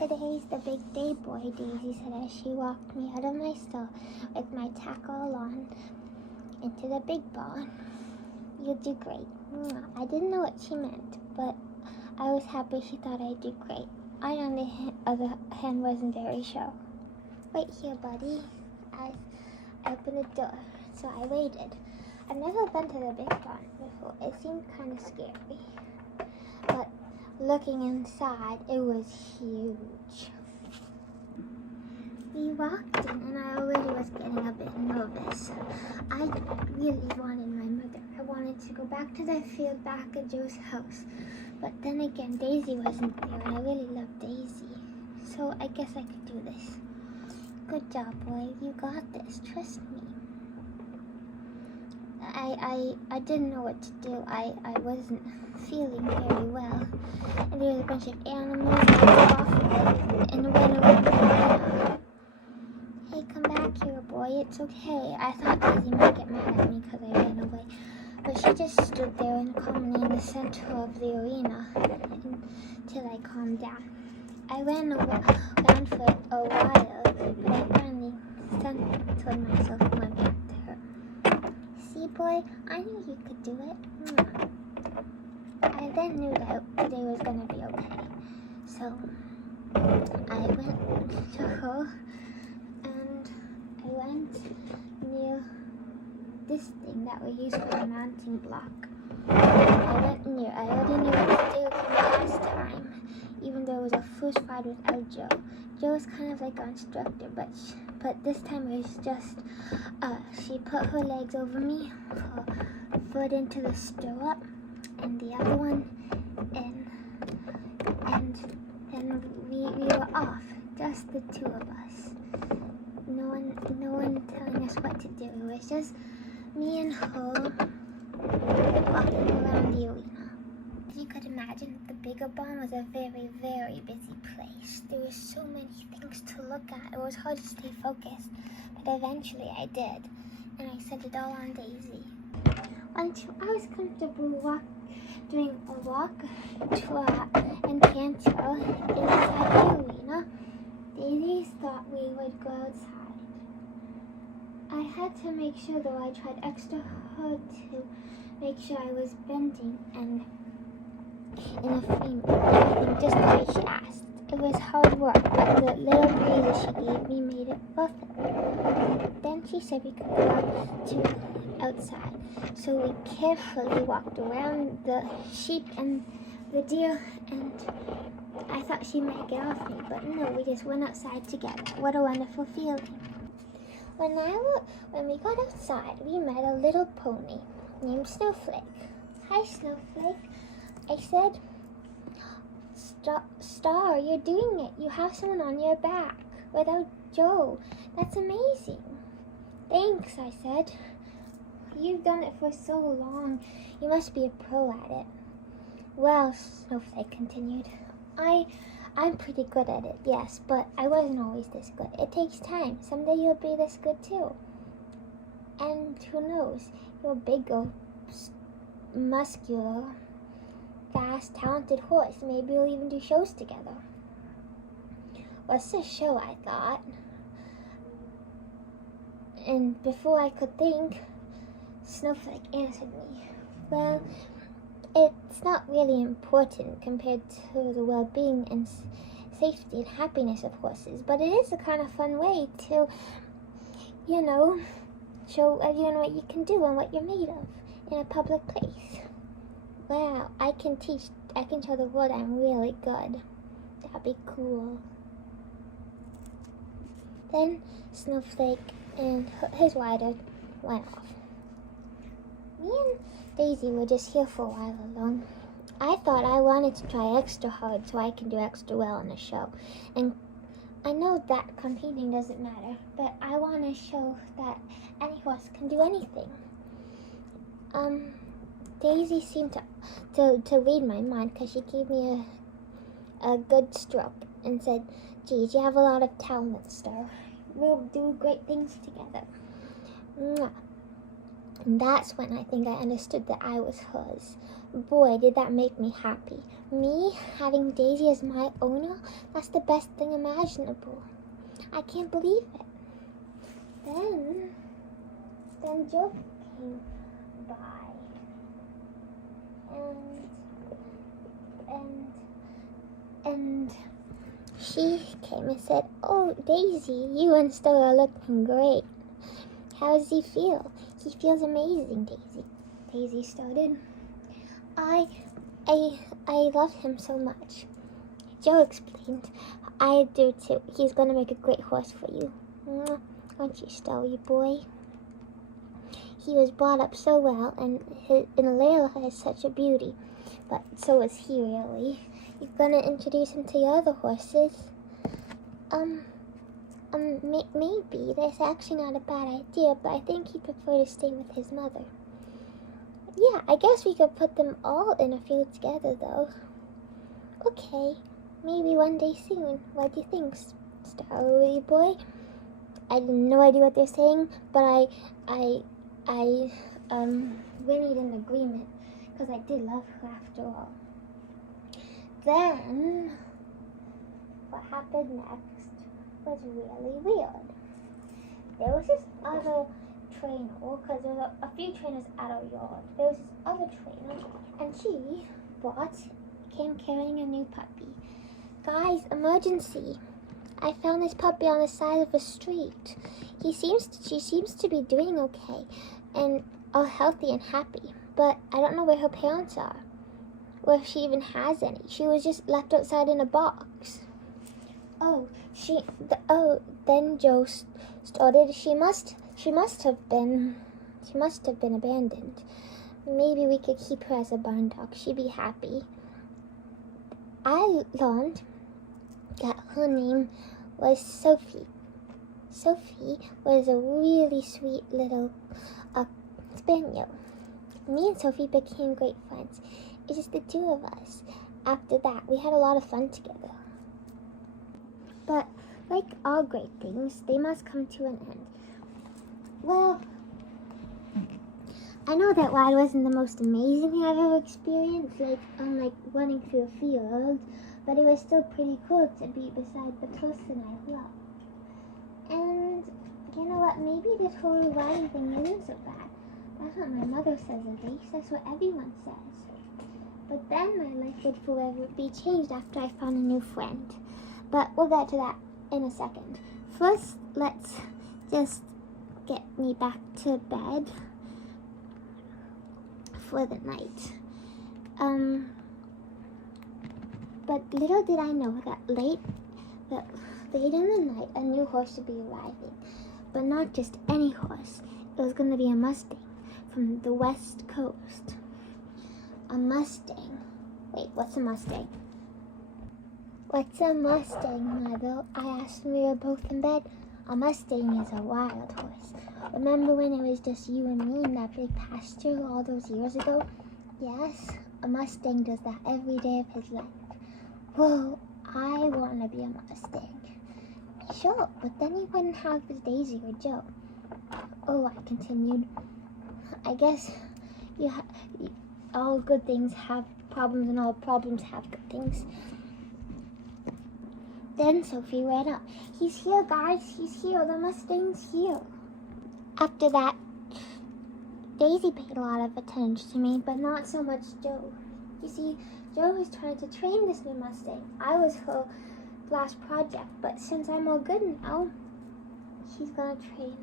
Today's the big day, boy, Daisy said as she walked me out of my stall with my tackle on into the big ball. You'll do great. I didn't know what she meant, but I was happy she thought I'd do great. I, on the other hand, wasn't very sure. Wait here, buddy. I opened the door, so I waited. I've never been to the big barn before. It seemed kind of scary. But looking inside, it was huge. We walked in, and I already was getting a bit nervous. I really wanted my mother. I wanted to go back to the field back at Joe's house. But then again, Daisy wasn't there, and I really loved Daisy. So I guess I could do this. Good job, boy. You got this. Trust me. I didn't know what to do. I wasn't feeling very well. And there was a bunch of animals and went around. Hey, come back here, boy. It's okay. I thought Daisy might get mad at me because I ran away. But she just stood there and calmly in the center of the arena until I calmed down. I ran around for a while, but I finally centered myself and went back to her. See, boy, I knew you could do it. I then knew that today was going to be okay. So I went to her and I went near this thing that we use for the mounting block. I went near. I already knew what to do from last time, even though it was a first ride without Joe. Joe was kind of like our instructor, but this time it was just she put her legs over me, her foot into the stirrup, and the other one, and then we were off, just the two of us. No one telling us what to do. It was just me and her walking around the arena. As you could imagine, the bigger barn was a very, very busy place. There were so many things to look at. It was hard to stay focused, but eventually I did, and I set it all on Daisy. Until I was comfortable doing a walk, trot, and canter inside the arena, Daisy thought we would go outside. I had to make sure, though I tried extra hard to make sure I was bending and in a frame, just the way she asked. It was hard work, but the little breezes she gave me made it worth it. Then she said we could go out to outside. So we carefully walked around the sheep and the deer, and I thought she might get off me, but no, we just went outside together. What a wonderful feeling. When we got outside, we met a little pony named Snowflake. Hi, Snowflake. I said, Star, you're doing it. You have someone on your back without Joe. That's amazing. Thanks, I said. You've done it for so long. You must be a pro at it. Well, Snowflake continued, I'm pretty good at it, yes, but I wasn't always this good. It takes time. Someday you'll be this good too. And who knows, you're a bigger, muscular, fast, talented horse. Maybe we'll even do shows together. What's a show, I thought. And before I could think, Snowflake answered me. Well, it's not really important compared to the well-being and safety and happiness of horses, but it is a kind of fun way to, show everyone what you can do and what you're made of in a public place. Wow, I can show the world I'm really good. That'd be cool. Then Snowflake and his rider went off. Me and Daisy were just here for a while alone. I thought I wanted to try extra hard so I can do extra well on the show. And I know that competing doesn't matter, but I want to show that any horse can do anything. Daisy seemed to read my mind because she gave me a good stroke and said, geez, you have a lot of talent, Star. We'll do great things together. Mwah. And that's when I think I understood that I was hers. Boy, did that make me happy. Me having Daisy as my owner, that's the best thing imaginable. I can't believe it. Then Joe came by, and she came and said, "Oh, Daisy, you and Stowe are looking great. How does he feel?" "He feels amazing, Daisy," Daisy started. I love him so much." Joe explained. "I do too. He's going to make a great horse for you. Aren't you, Stowe, you boy? He was brought up so well, and Layla is such a beauty. But so is he, really. You're going to introduce him to your other horses?" Maybe. That's actually not a bad idea, but I think he'd prefer to stay with his mother." "Yeah, I guess we could put them all in a field together, though." "Okay, maybe one day soon. What do you think, Starry boy?" I had no idea what they're saying, but I whinnied in agreement, because I did love her after all. Then, what happened next was really weird. There was this other trainer, because there were a few trainers at our yard. There was this other trainer, and she came carrying a new puppy. "Guys, emergency. I found this puppy on the side of the street. She seems to be doing okay, and all healthy and happy, but I don't know where her parents are, or if she even has any. She was just left outside in a box." Then Joe started. She must have been abandoned. Maybe we could keep her as a barn dog. She'd be happy. I learned that her name was Sophie. Sophie was a really sweet little spaniel. Me and Sophie became great friends. It's just the two of us. After that, we had a lot of fun together. But like all great things, they must come to an end. Well, I know that ride wasn't the most amazing thing I've ever experienced, like running through a field, but it was still pretty cool to be beside the person I love. And you know what, maybe this whole riding thing isn't so bad. That's what my mother says at least, that's what everyone says. But then my life would forever be changed after I found a new friend. But we'll get to that in a second. First, let's just get me back to bed for the night. But little did I know that late in the night, a new horse would be arriving. But not just any horse. It was going to be a Mustang from the West Coast. A Mustang. Wait, what's a Mustang? "What's a Mustang, Mother?" I asked when we were both in bed. "A Mustang is a wild horse. Remember when it was just you and me in that big pasture all those years ago?" "Yes, a Mustang does that every day of his life." "Whoa, I want to be a Mustang." "Sure, but then you wouldn't have Daisy or Joe." "Oh," I continued, "I guess all good things have problems, and all problems have good things." Then Sophie ran up. "He's here, guys, he's here, the Mustang's here." After that, Daisy paid a lot of attention to me, but not so much Joe. You see, Joe was trying to train this new Mustang. I was her last project, but since I'm all good now, she's gonna train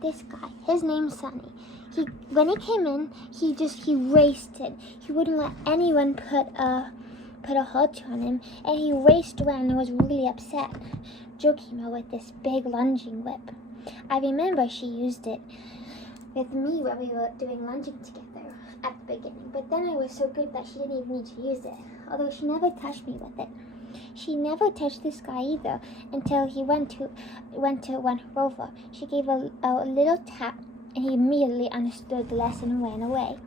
this guy. His name's Sonny. When he came in, he raced in. He wouldn't let anyone put a halter on him, and he raced around and was really upset. Joe came out with this big lunging whip. I remember she used it with me when we were doing lunging together at the beginning, but then I was so good that she didn't even need to use it, although she never touched me with it. She never touched this guy either until he went to run her over. She gave a little tap, and he immediately understood the lesson and ran away.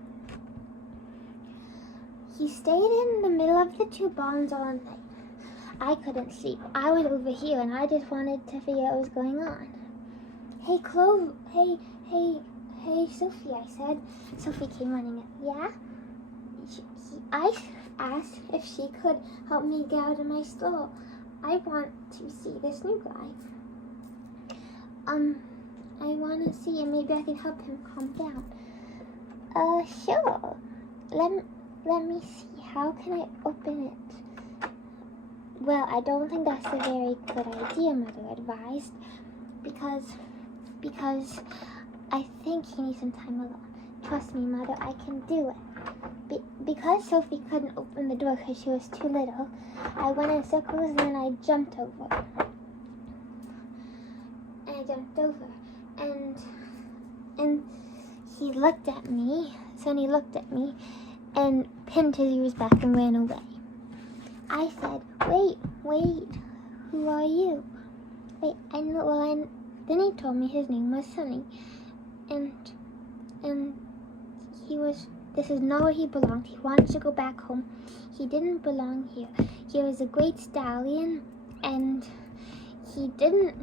He stayed in the middle of the two barns all night. I couldn't sleep. I was over here, and I just wanted to figure out what was going on. Hey, "Hey, Sophie," I said. Sophie came running in. "Yeah?" I asked if she could help me get out of my stall. I want to see this new guy. I want to see him. Maybe I can help him calm down. Sure. Let me see. How can I open it? Well, I don't think that's a very good idea, Mother advised, because I think he needs some time alone. Trust me, Mother, I can do it. Because Sophie couldn't open the door because she was too little, I went in circles and then I jumped over. And he looked at me. Sonny looked at me and pinned his ears back and ran away. I said, wait, who are you? Wait, I know, then he told me his name was Sonny. And this is not where he belonged. He wanted to go back home. He didn't belong here. He was a great stallion, and he didn't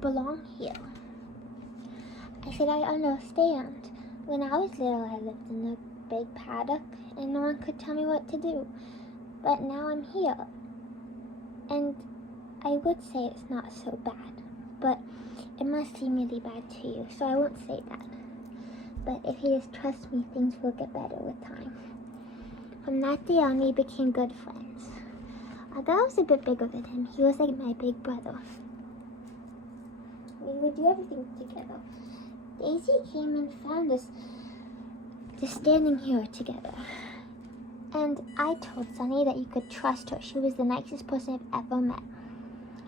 belong here. I said, I understand. When I was little, I lived in a big paddock, and no one could tell me what to do. But now I'm here. And I would say it's not so bad, but it must seem really bad to you, so I won't say that. But if you just trust me, things will get better with time. From that day on, we became good friends. Although I was a bit bigger than him, he was like my big brother. We would do everything together. Daisy came and found us just standing here together. And I told Sonny that you could trust her. She was the nicest person I've ever met.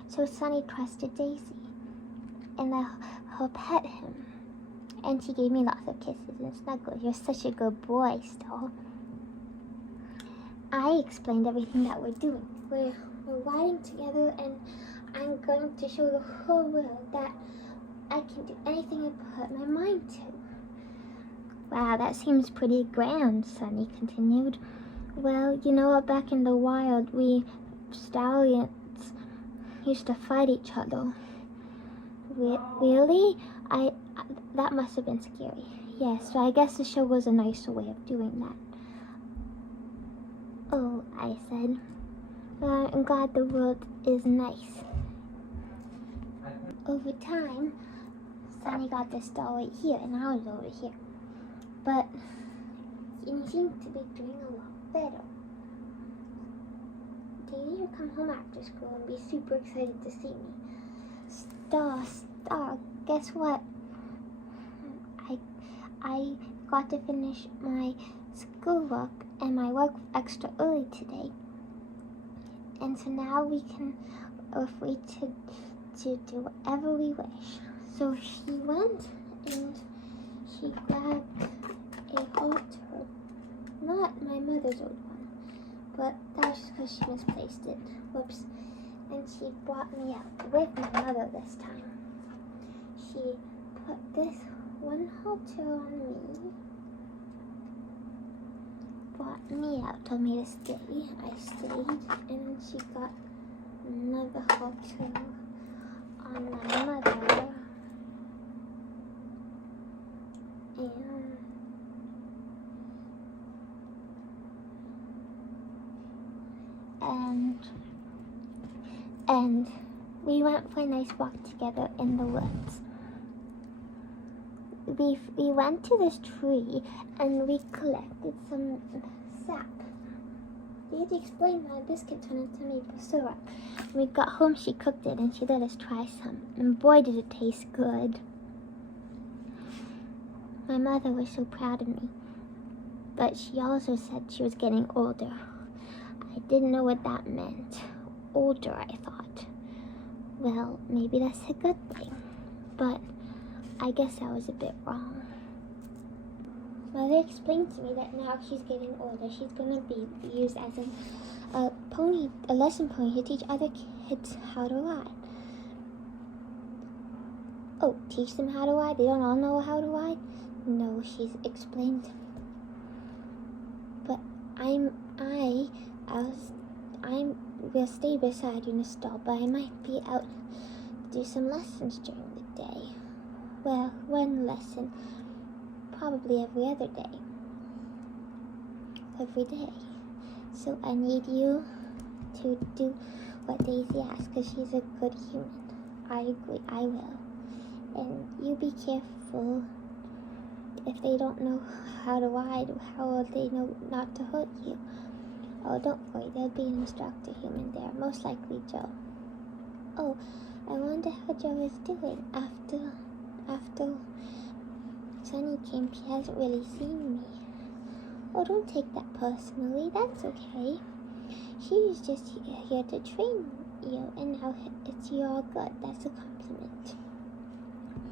So Sonny trusted Daisy and let her pet him. And she gave me lots of kisses and snuggles. You're such a good boy, Star. I explained everything that we're doing. We're riding together, and I'm going to show the whole world that I can do anything I put my mind to. Wow, that seems pretty grand, Sonny continued. Well, you know what, back in the wild, we stallions used to fight each other. Really? That must have been scary. Yes, so I guess the show was a nicer way of doing that. Oh, I said. Well, I'm glad the world is nice. Over time, Sonny got this doll right here, and I was over here. But he seemed to be doing a lot better. Daisy would come home after school and be super excited to see me. Star, guess what? I got to finish my schoolwork and my work extra early today. And so now we're free to do whatever we wish. So she went and she grabbed a halter. Not my mother's old one, but that was just because she misplaced it. Whoops. And she brought me out with my mother this time. She put this one halter on me, brought me out, told me to stay. I stayed, and then she got another halter on my mother. And we went for a nice walk together in the woods. We went to this tree and we collected some sap. Daisy explained that a biscuit turned into maple syrup. When we got home, she cooked it and she let us try some. And boy, did it taste good. My mother was so proud of me. But she also said she was getting older. I didn't know what that meant. Older, I thought. Well, maybe that's a good thing. But I guess I was a bit wrong. Mother explained to me that now she's getting older, she's going to be used as a lesson pony to teach other kids how to ride. Oh, teach them how to ride? They don't all know how to ride? No, she's explained. But will stay beside you in the stall, but I might be out to do some lessons during the day. Well, one lesson. probably every other day. Every day. So I need you to do what Daisy asks, because she's a good human. I agree, I will. And you be careful. If they don't know how to ride, how will they know not to hurt you? Oh, don't worry, there'll be an instructor human there, most likely Joe. Oh, I wonder how Joe is doing after Sunny came. He hasn't really seen me. Oh, don't take that personally, that's okay. She was just here to train you, and now it's you all good. That's a compliment.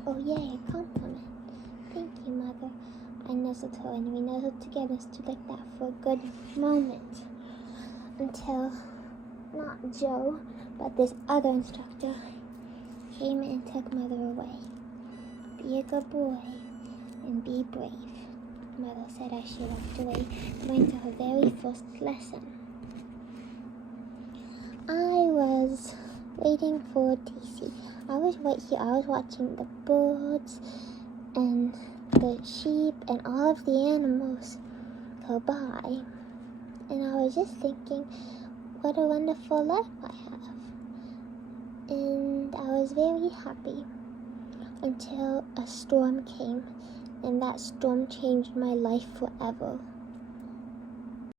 Oh yay, a compliment. Thank you, Mother. I nuzzled her, and we nuzzled together, stood like that for a good moment. Until, not Joe, but this other instructor came and took Mother away. Be a good boy, and be brave. Mother said as she walked away, going to her very first lesson. I was waiting for Daisy. I was right here. I was watching the birds and the sheep and all of the animals go by. And I was just thinking, what a wonderful life I have. And I was very happy until a storm came. And that storm changed my life forever.